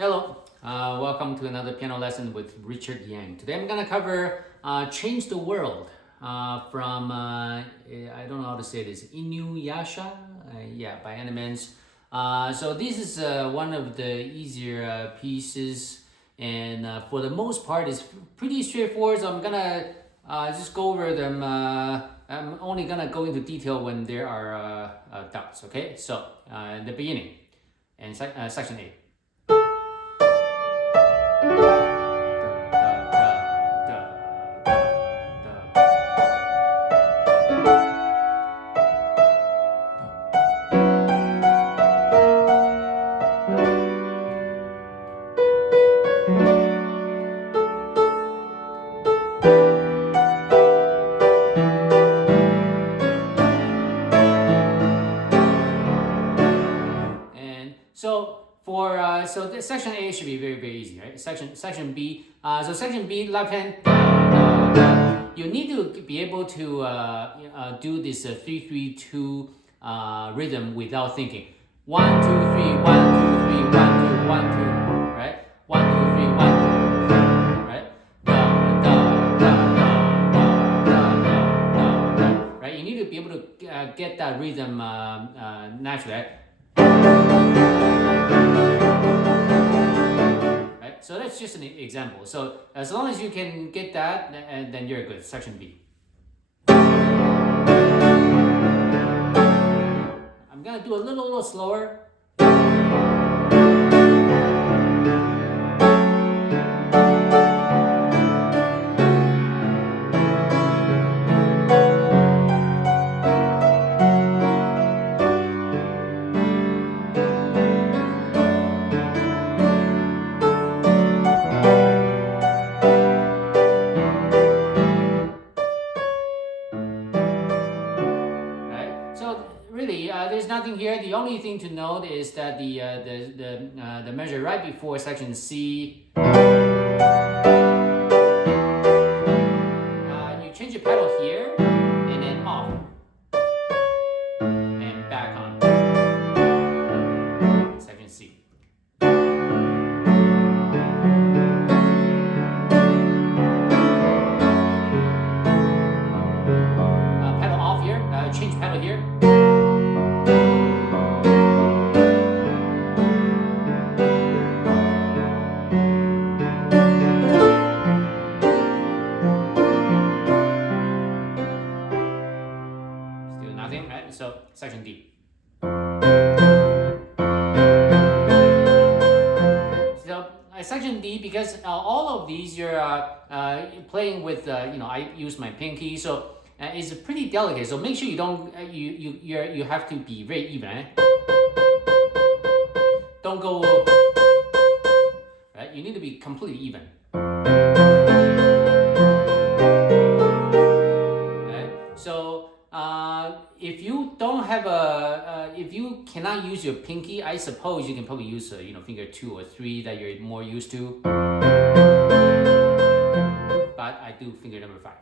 Hello, welcome to another piano lesson with Richard Yang. Today I'm gonna cover Change the World from, I don't know how to say this, Inuyasha? Yeah, by Animenz. So this is one of the easier pieces, and for the most part it's pretty straightforward, so I'm gonna just go over them. I'm only gonna go into detail when there are doubts, okay? So, the beginning, and section A. And so for so the section A should be very easy, right? Section B. So section B, left hand. You need to be able to do this 3-3-2 rhythm without thinking. 1 2 3 1 2 3 1 2 1 2, right? 1 2 3 1 2, right? Right? You need to be able to get that rhythm naturally. Right? Right? So that's just an example. So as long as you can get that, then you're good. Section B. I'm gonna do a little slower. So really, there's nothing here. The only thing to note is that the measure right before section C, you change the pedal here and then off and back on. Section C. Pedal off here. Change pedal here. Still nothing, right? So section D. So section D, because all of these you're playing with, I use my pinky, so it's pretty delicate. So make sure you don't, you have to be very even, right? Don't go, right? You need to be completely even. Right? So if you don't have if you cannot use your pinky, I suppose you can probably use finger 2 or 3 that you're more used to. But I do finger number 5,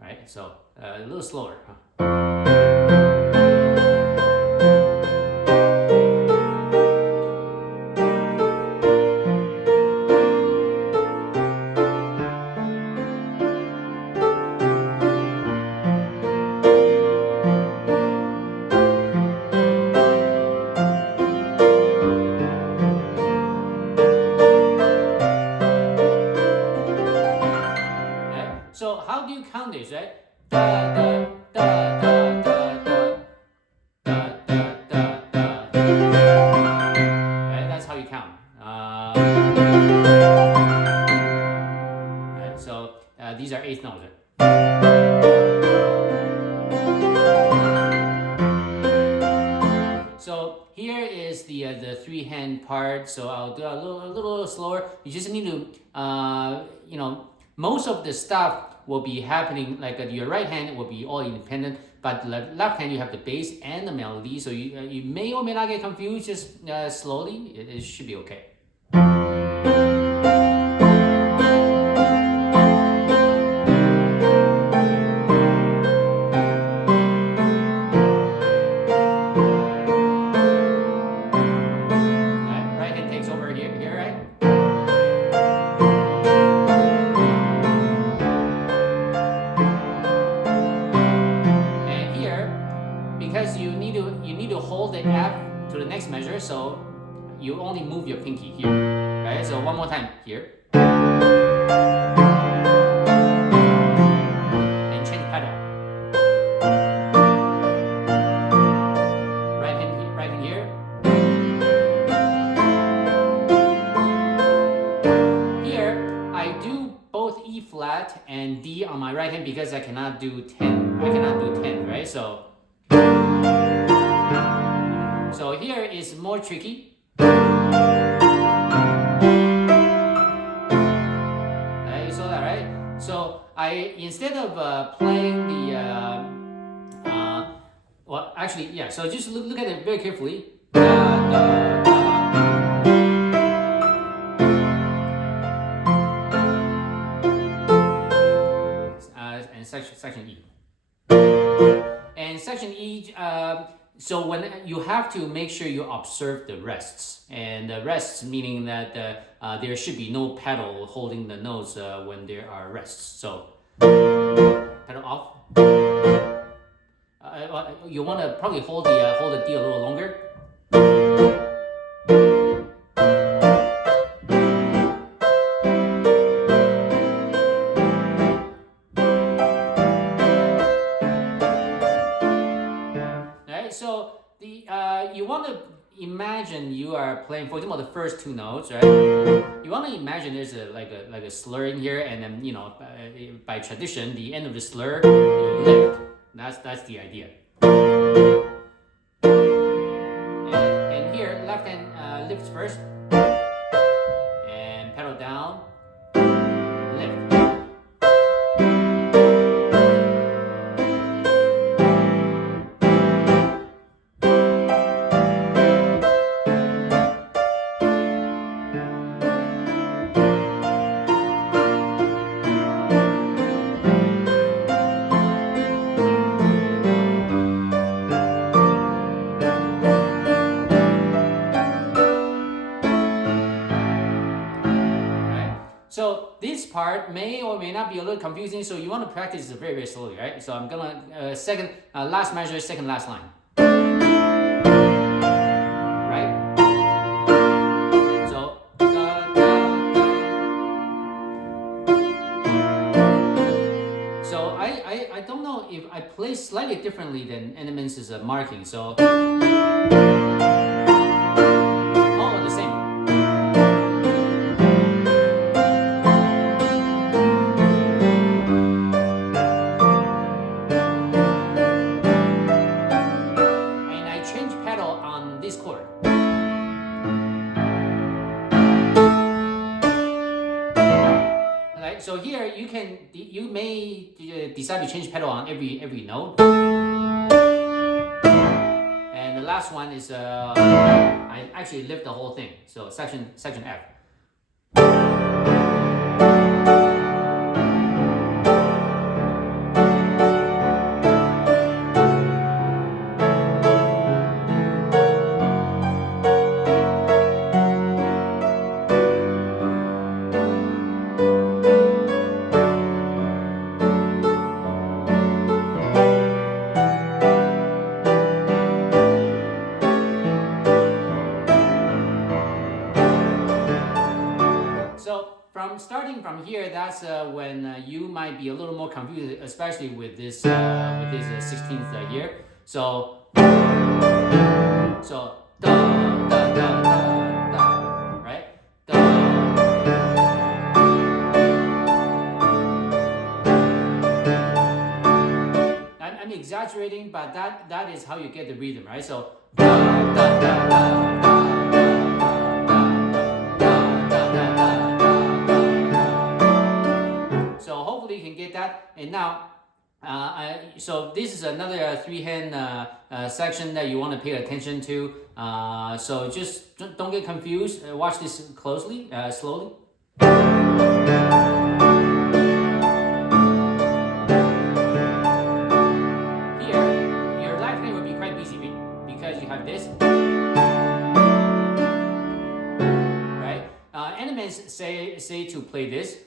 right? So a little slower. So how do you count this, right? Da, da, da, da, da, da, da, da, da, da. Right? That's how you count. Right? So these are eighth notes. So here is the 3-hand part. So I'll do a little slower. You just need to, most of the stuff will be happening, like your right hand will be all independent, but left hand you have the bass and the melody, so you may or may not get confused. Just slowly, it should be okay. Right hand takes over here, right? you only move your pinky here, right? So one more time here. And change pedal. Right hand here. Here, I do both E flat and D on my right hand because I cannot do 10. I cannot do 10, right? So here is more tricky. You saw that, right? So instead of playing the well, actually, yeah. So just look at it very carefully. And section E. And section E. So when you have to make sure you observe the rests, and the rests meaning that there should be no pedal holding the notes when there are rests. So pedal off. You want to probably hold the D a little longer. Right. So you want to imagine you are playing, for example, the first two notes, right? You want to imagine there's like a slur in here, and then by tradition, the end of the slur you lift. That's the idea. And here, left hand lifts first, and pedal down, lift. So this part may or may not be a little confusing, so you want to practice it very, very slowly, right? So I'm gonna last measure, second last line. Right? So So I don't know if I play slightly differently than Animenz's marking, so the same. This chord. Alright, so here you may decide to change pedal on every note. And the last one is I actually lift the whole thing. So section F. Starting from here, that's when you might be a little more confused, especially with this 16th here. So da da da da da, right? Da. I'm exaggerating, but that is how you get the rhythm, right? So da da da da da. That. And now so this is another three-hand section that you want to pay attention to, so just don't get confused. Watch this closely, slowly. Here your left hand would be quite busy because you have this, right? Animenz say to play this,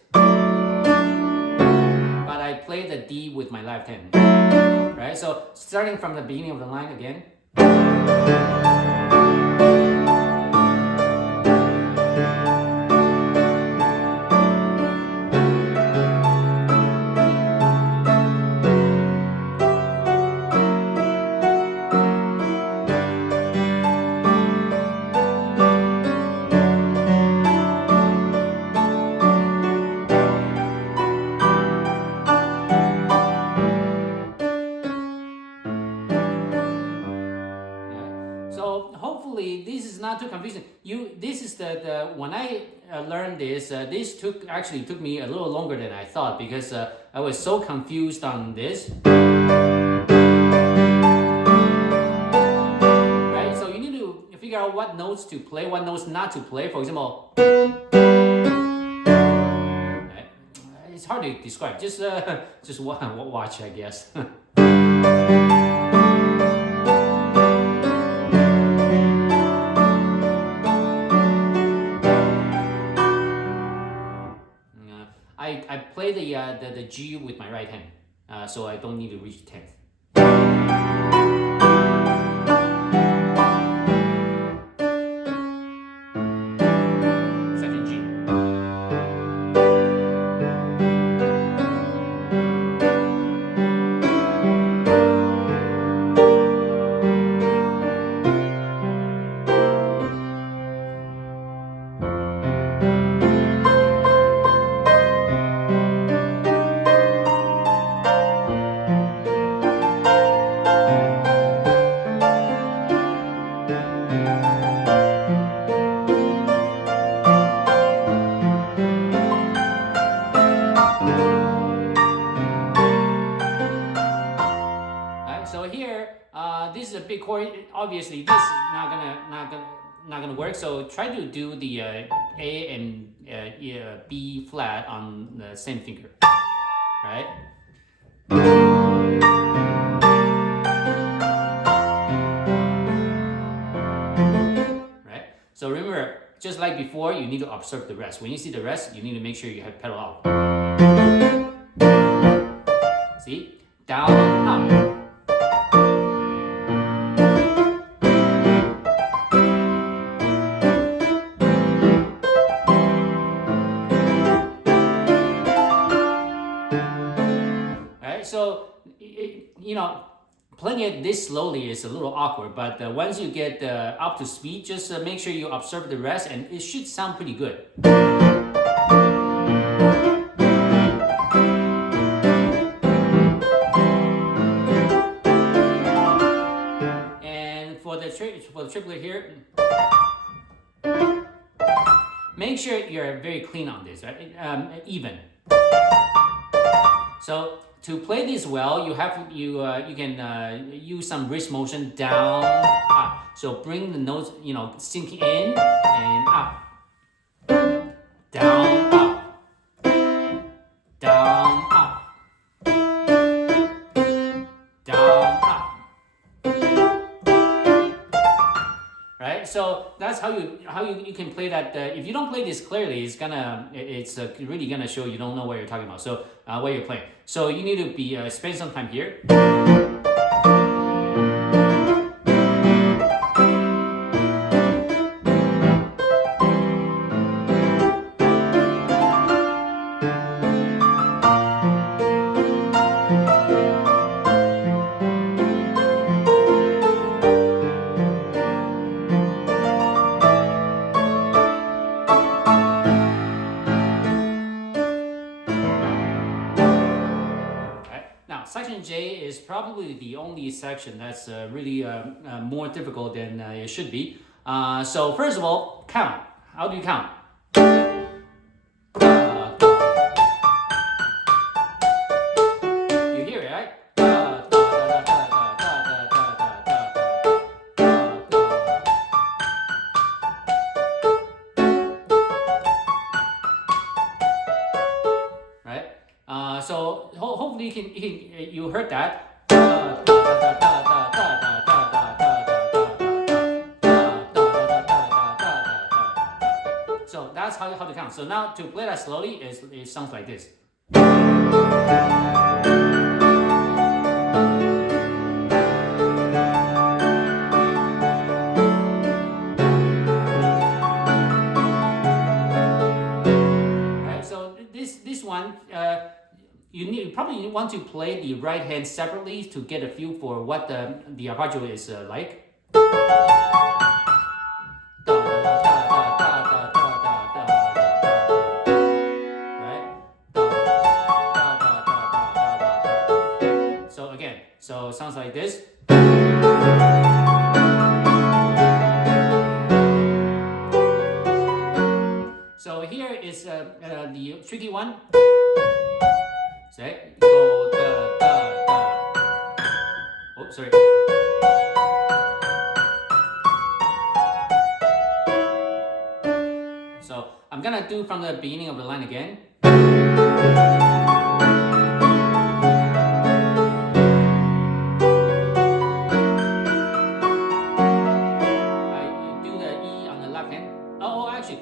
but I play the D with my left hand, right? So starting from the beginning of the line again. too confusing. This is the when I learned this. This took me a little longer than I thought because I was so confused on this. Right. So you need to figure out what notes to play, what notes not to play. For example, right? It's hard to describe. Just watch, I guess. I play the G with my right hand, so I don't need to reach 10th. Second G. So here, this is a big chord. Obviously, this is not gonna work. So try to do the A and B flat on the same finger, right? Right. So remember, just like before, you need to observe the rest. When you see the rest, you need to make sure you have pedal out. See, down, up. So, playing it this slowly is a little awkward, but once you get up to speed, just make sure you observe the rest and it should sound pretty good. And for the triplet here, make sure you're very clean on this, right? Even. So to play this well, you can use some wrist motion down, up. So bring the notes, sink in and up, down, up, down, up, down, up. Right. So that's how you can play that. If you don't play this clearly, it's really gonna show you don't know what you're talking about. So what you're playing. So you need to spend some time here. Section J is probably the only section that's really more difficult than it should be. So first of all, count. How do you count? You hear it, right? Right? So hopefully you heard that. So that's how to count. So now to play that slowly, it sounds like this. Right. So this one. You probably want to play the right hand separately to get a feel for what the arpeggio is like. Right? So again, so it sounds like this. So here is the tricky one. Say, go da da da. Oh, sorry. So I'm gonna do from the beginning of the line again. I do the E on the left hand. Oh, actually,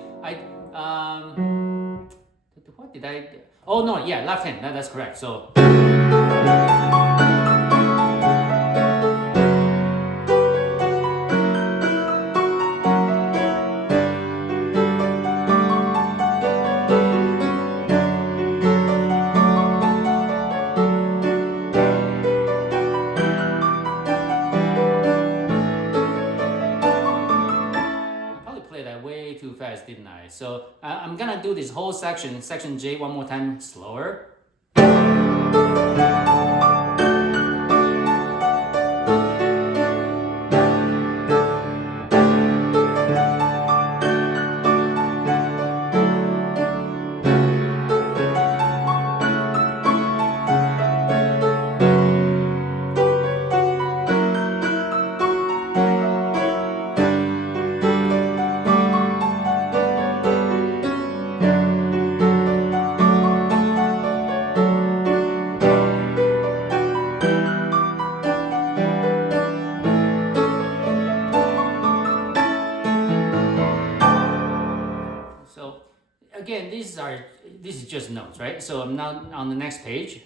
what did I? Oh no, yeah, left hand. That's correct. So. Play that way too fast, didn't I? So I'm gonna do this whole section J, one more time slower. So again, this is just notes, right? So I'm now on the next page.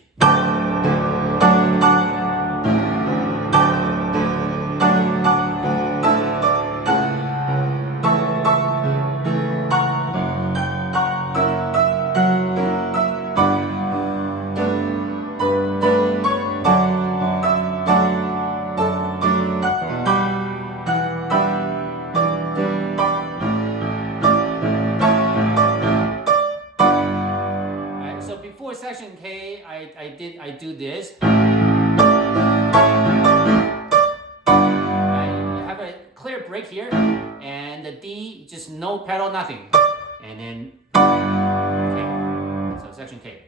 Before section K, I do this. I have a clear break here, and the D just no pedal, nothing, and then K. So section K.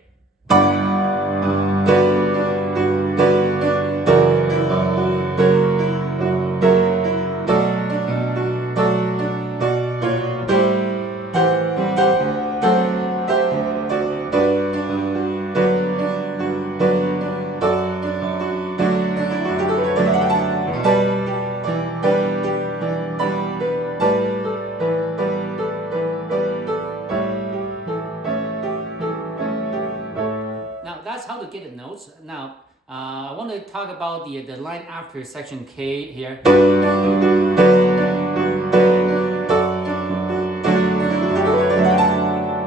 That's how to get the notes. Now, I want to talk about the line after section K here.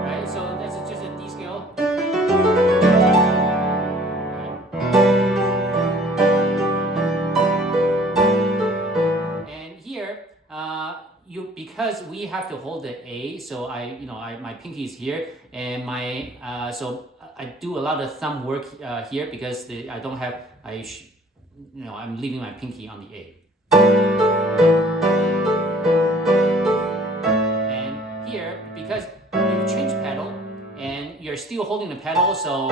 Right, so that's just a D scale. Right. And here, because we have to hold the A, so my pinky is here, and my so I do a lot of thumb work here because I don't have I'm leaving my pinky on the A. And here, because you change pedal and you're still holding the pedal, so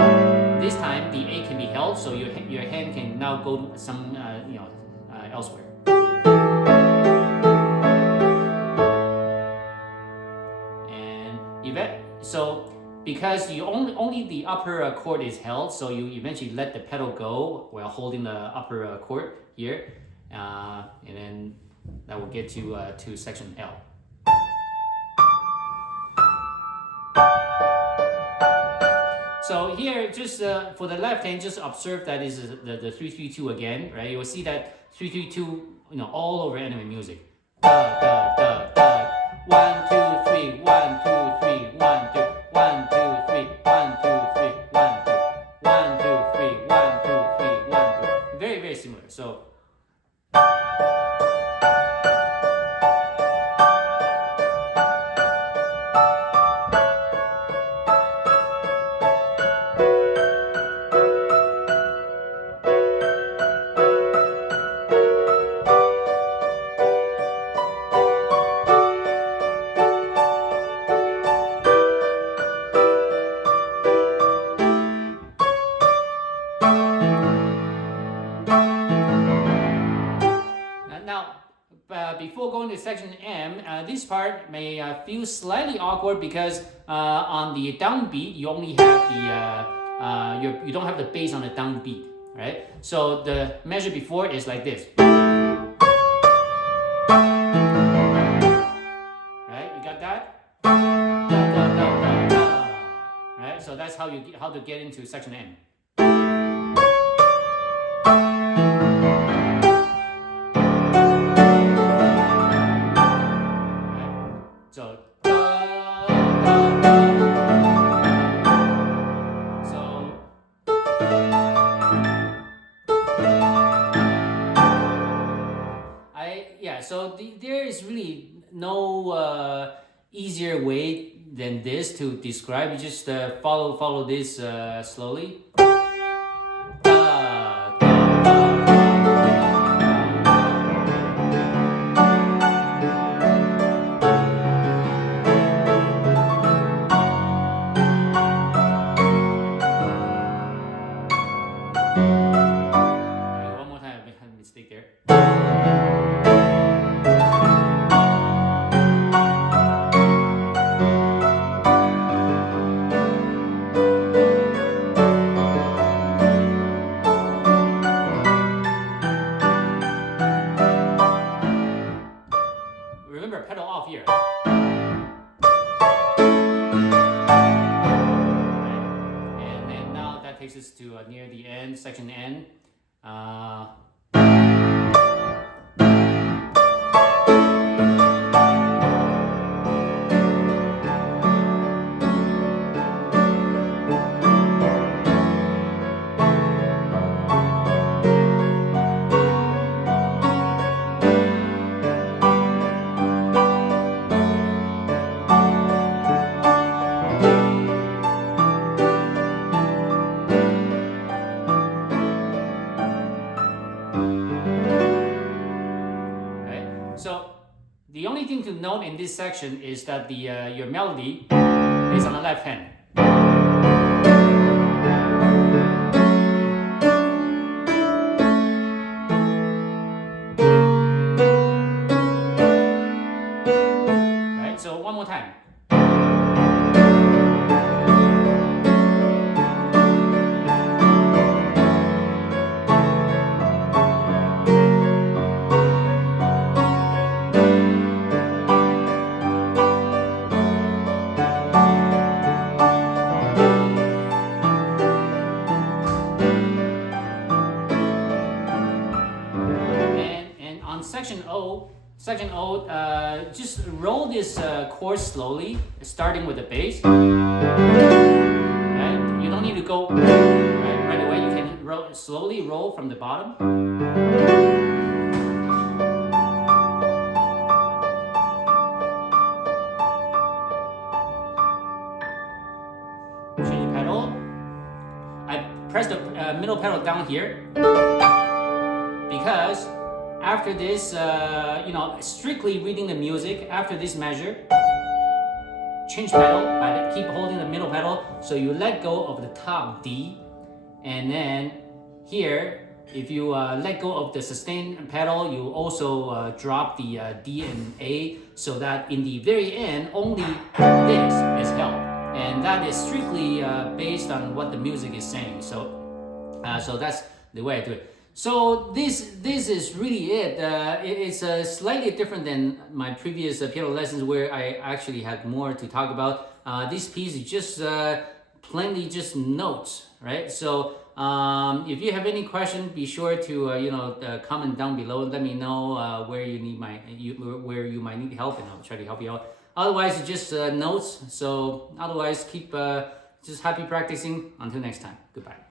this time the A can be held, so your hand can now go some elsewhere. So because you only the upper chord is held, so you eventually let the pedal go while holding the upper chord here, and then that will get you to section L. So here, just for the left hand, just observe that is the 3-3-2 again, right? You will see that 3-3-2, all over anime music. Da da da da. 1 2 3 1 2 3 1 2 1 2 3 1 2 3 1 2 1 2 3 1 2 3 1 2. Very, very similar. So. this part may feel slightly awkward because on the downbeat you only have the you don't have the bass on the downbeat, right? So the measure before is like this, right? You got that? Da, da, da, da, da. Right? So that's how to get into section M. So, so there is really no easier way than this to describe. You just follow this slowly. One more time, I had a mistake there. Remember, pedal off here. And then now that takes us to near the end, section N. So the only thing to note in this section is that the your melody is on the left hand. Right? So one more time. On section O, just roll this chord slowly, starting with the bass. Right? You don't need to go right away. You can slowly roll from the bottom. Change the pedal. I press the middle pedal down here because after this, strictly reading the music, after this measure, change pedal, keep holding the middle pedal, so you let go of the top D, and then here, if you let go of the sustain pedal, you also drop the D and A, so that in the very end, only this is held, and that is strictly based on what the music is saying, so that's the way I do it. So this is really it. It's slightly different than my previous piano lessons where I actually had more to talk about. This piece is just plainly just notes, right? So if you have any question, be sure to comment down below. Let me know where where you might need help, and I'll try to help you out. Otherwise, it's just notes. So otherwise, keep just happy practicing. Until next time, goodbye.